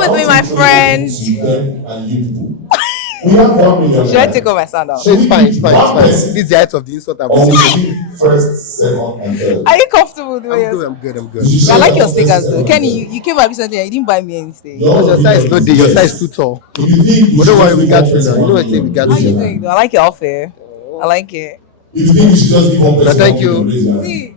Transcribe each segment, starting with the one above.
with me, my friends. Should I take off my sandal? It's fine. This is the height of the insult I've received. Are you comfortable with me? I'm good. I like your sneakers though. Kenny, you came back recently and you didn't buy me anything. Because your size is not there, your size is too tall. But don't worry, we got you now. You know what I say, we got How you you. doing though? I like your outfit. I like it. No, thank you. See,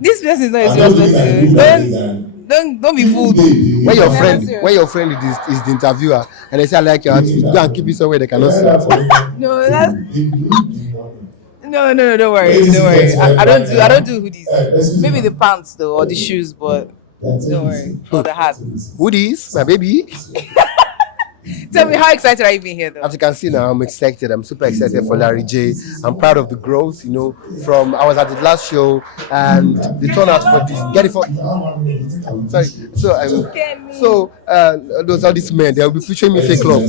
this person is not a serious person. Don't be fooled. When your friend is the interviewer and they say I like your outfit, go and keep it somewhere they cannot see it. No, that's no, don't worry. I don't do hoodies. Maybe the pants though, or the shoes, but don't worry. Or the hat. Hoodies, my baby. Tell me, how excited are you being here though? As you can see now, I'm excited. I'm super excited for Larry J. I'm proud of the growth, from I was at the last show and the turnout for this. Get it for sorry. Those are these men, they'll be featuring me fake love.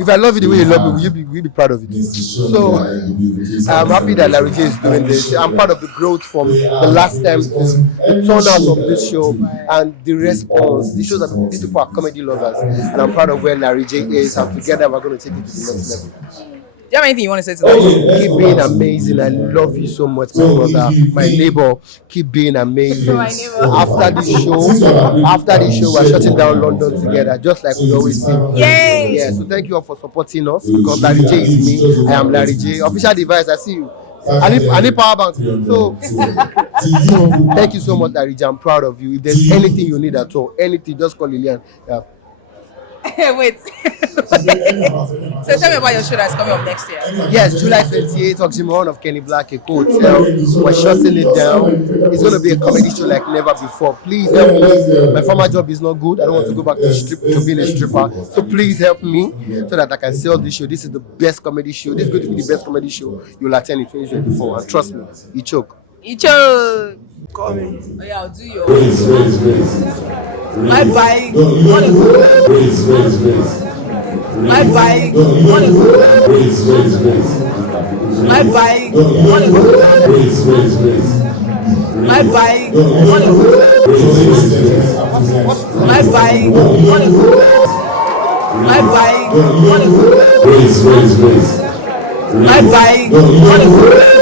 If I love you the way you love me, will you be proud of it? So I'm happy that Larry J is doing this. I'm proud of the growth from the last time, the turnout of this show and the response. This shows that these people are comedy lovers, and I'm proud of where Larry J is, and together we're going to take it to the next level. Do you have anything you want to say to them? Keep being amazing. I love you so much, my brother, my neighbor. Keep being amazing. After this show, we're shutting down London together, just like we always say. Yay! Yeah. So thank you all for supporting us, because Larry J is me. I am Larry J. Official device. I see you. I need power bank. So thank you so much, Larry J. I'm proud of you. If there's anything you need at all, anything, just call Lillian. Yeah. Wait. So tell me about your show that's coming up next year. Yes, July 28th, Oxymoron of Kenny Blaq, a hotel. We're shutting it down. It's going to be a comedy show like never before. Please help me. My former job is not good. I don't want to go back to being a stripper. So please help me so that I can sell this show. This is the best comedy show. This is going to be the best comedy show you'll attend in 2024. And trust me, you choke. Call me. Oh yeah, I'll do your my bike. My bike. My bike. My bike. My bike. My bike. My bike.